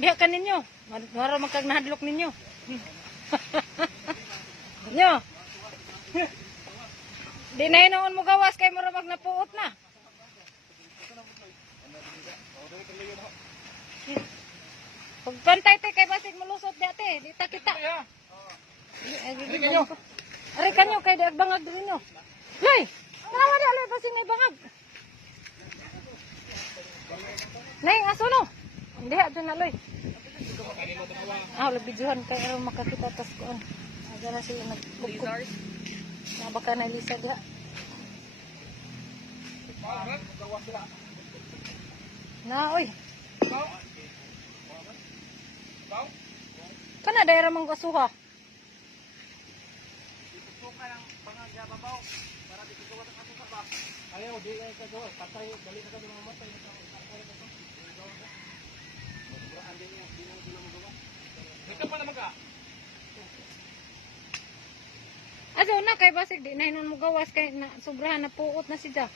Diha ka ninyo. Mara magkag nahadlok ninyo. Nyo. Di na hinoon mo gawas kay mara mag napuot na. Pagpantay te kay basig malusot dati. Di ta kita. Ari kanyo kay di agbangag diri nyo. Loy. Nawa di alay basig may bangag. Nay aso no. Diha dyan na loy. Labidyohan kay aron makakita tas kuan. Aga na sila nagkukuk. Na baka na Lisa diha. Na oy. Kana daerah mang kasuha. Suka lang bangag babaw para di ko wala kasuka ba. Ayaw di ay ka do patay dali ka mga matay ka ko. Ito pa naman ka. Aso na kay basig di na hinon mo gawas kay na sobrahan na puot na siya.